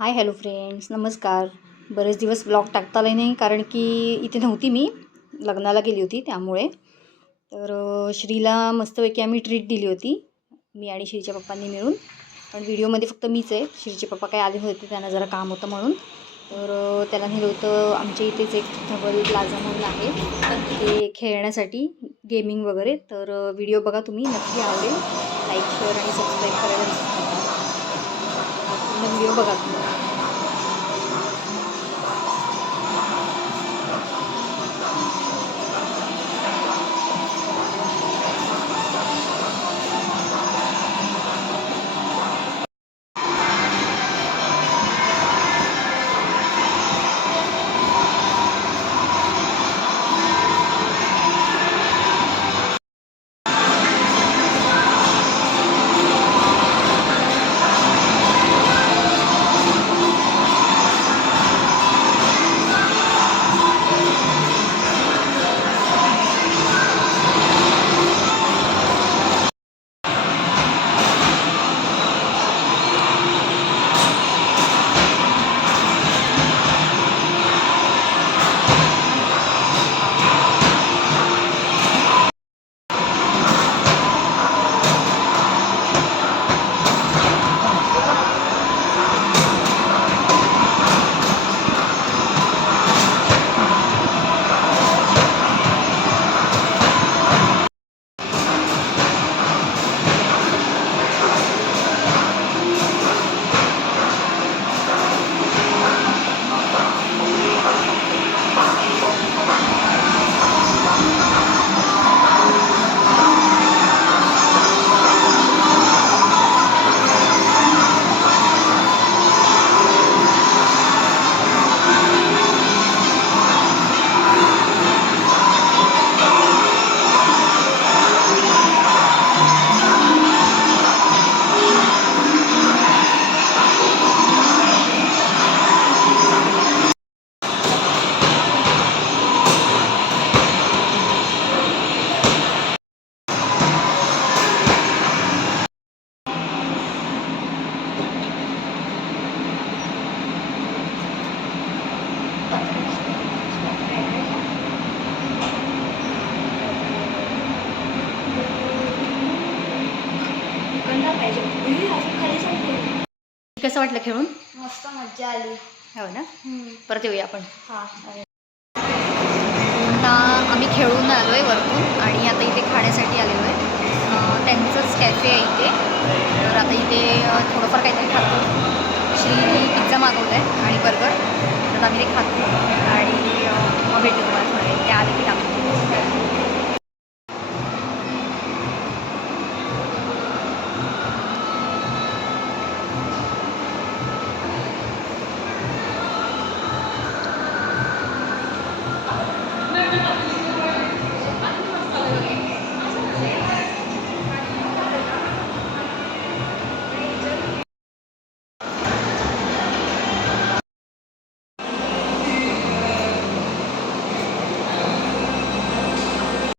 Hi hello friends नमस्कार. बरेच दिवस ब्लॉग टाकता आले नाही कारण की इथे नव्हती मी. लग्नाला गेली होती त्यामुळे. तर श्रीला मस्तपैकी आम्ही ट्रीट दिली होती मी आणि श्रीच्या पप्पांनी मिळून. पण व्हिडिओमध्ये फक्त मीच आहे. श्रीचे पप्पा काही आले होते त्यांना जरा काम होतं म्हणून. तर त्याला नेलं होतं आमच्या इथेच एक धबल प्लाझा म्हणून आहे. ते खेळण्यासाठी गेमिंग वगैरे. तर व्हिडिओ बघा तुम्ही नक्की आवडेल. लाईक शेअर आणि सबस्क्राईब करायला ng Liobagag. कसं वाटलं खेळून? मस्त मज्जा आली. हो ना? परत येऊया आपण. हा. आता आम्ही खेळून आलो आहे वरतून आणि आता इथे खाण्यासाठी आलेलो आहे. त्यांचंच कॅफे आहे इथे. तर आता इथे थोडंफार काहीतरी खातो. श्री पिझ्झा मागवला आहे आणि बर्गर तर आम्ही ते खातो. आणि मग भेटू तुम्हाला वेळ. ते आले की